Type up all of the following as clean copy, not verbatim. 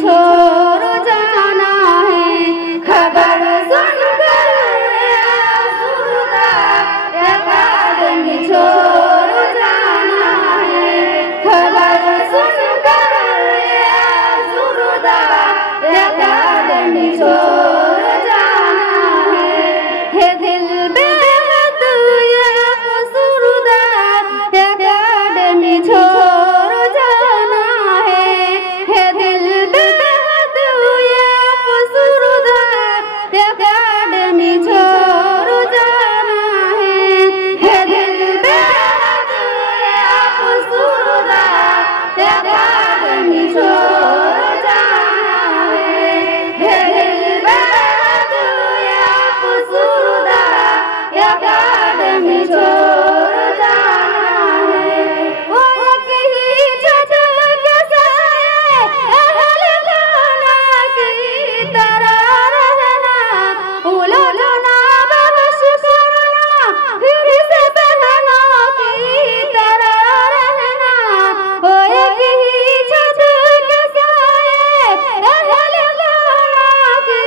छोड़ जाना है। खबर सुनकर अकादमी छोड़ जाना है। खबर सुनकर अकादमी छोड़ जाना है दिल बेहद अफसरदा अकादमी छोड़ जाना है दिल बेहद अफसरदा अकादमी छोड़ जाना है दिल बेहद अफसरदा अकादमी छोड़ जाना है दिल बेहद अफसरदा अकादमी छोड़ जाना है। वो एक ही छत के साए अहल खाना की तरह रहना, उलझना बख्श करना फिर से बहनों की तरह रहना। वो एक ही छत के साए अहल खाना की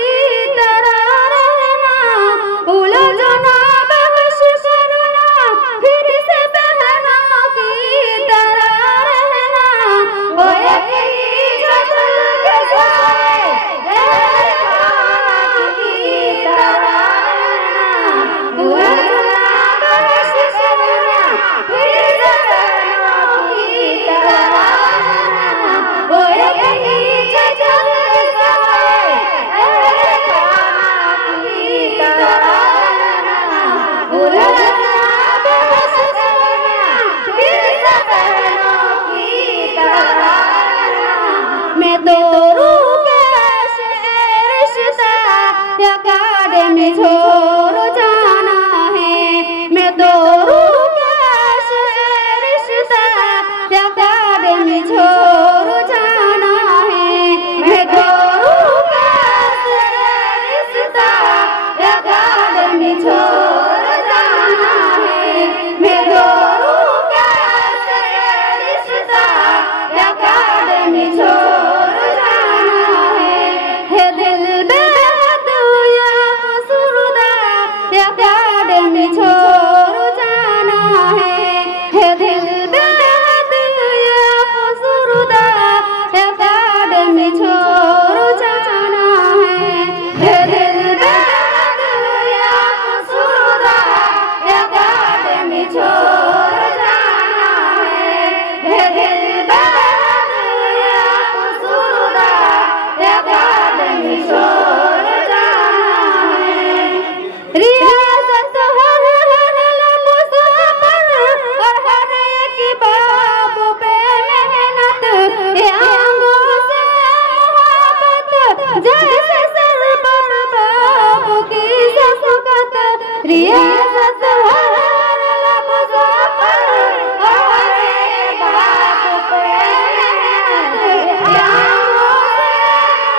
तरह रहना, उलझना बख्श करना फिर से बहनों की तरह रहना। वो एक ही छत के साए अहल खाना की तरह रहना, उलझना बख्श करना फिर से बहनों की तरह रहना। वो एक ही छत के साए अहल खाना की तरह रहना, उलझना बख्श करना फिर से बहनों की तरह रहना। मैं तो रूह के रिश्ता अकादमी छोड़ जाना है। मैं तो रूह के रिश्ता अकादमी छोड़ जाना है। मैं तो रूह के रिश्ता अकादमी छोड़ जाना है। मैं तो रूह के रिश्ता अकादमी छोड़ जाना है दिल बेहद अफसरदा अकादमी छोड़ जाना है दिल बेहद अफसरदा अकादमी छोड़ जाना है दिल बेहद अफसरदा अकादमी छोड़ जाना है दिल बेहद अफसरदा अकादमी छोड़ जाना है। रियासत हर लफ्ज़ पर और हर एक बाब पे मेहनत, ये आंगों से मोहब्बत जैसे सर पर बाप की शफ़क़त। रियासत हर लफ्ज़ पर और हर एक बाब पे मेहनत, ये आंगों से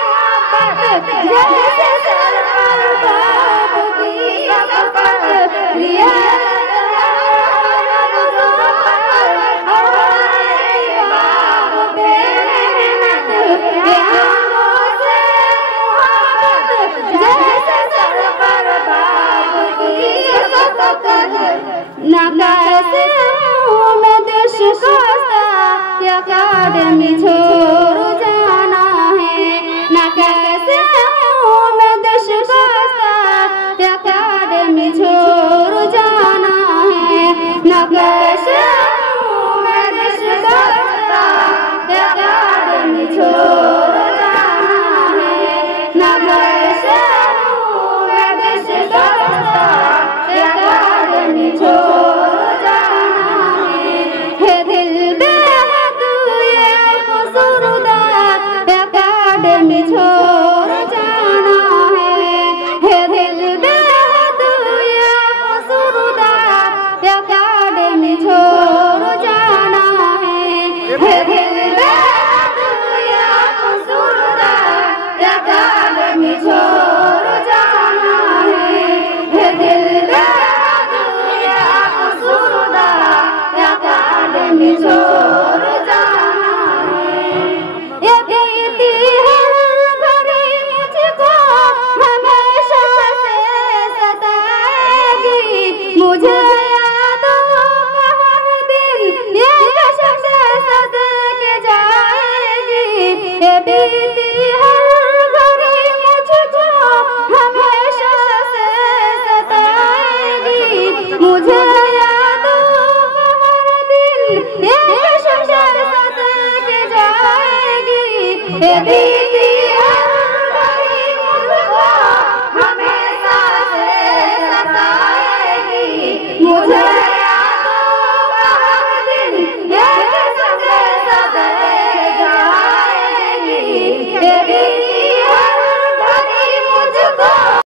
मोहब्बत जैसे सर पर बाप की शफ़क़त। रियासत हर लफ्ज़ पर और हर एक बाब पे मेहनत, ये आंगों से मोहब्बत जैसे सर पर बाप की शफ़क़त। ना कैसे हूँ मैं देश का अकादमी छोड़ जाना है। ना कैसे हूँ मैं देश का अकादमी छोड़ जाना है। ना कैसे हूँ मैं देश का अकादमी छोड़ जाना है। ना कैसे हूँ मैं देश का अकादमी छोड़ जाना है दिल बेहद अफसरदा यदि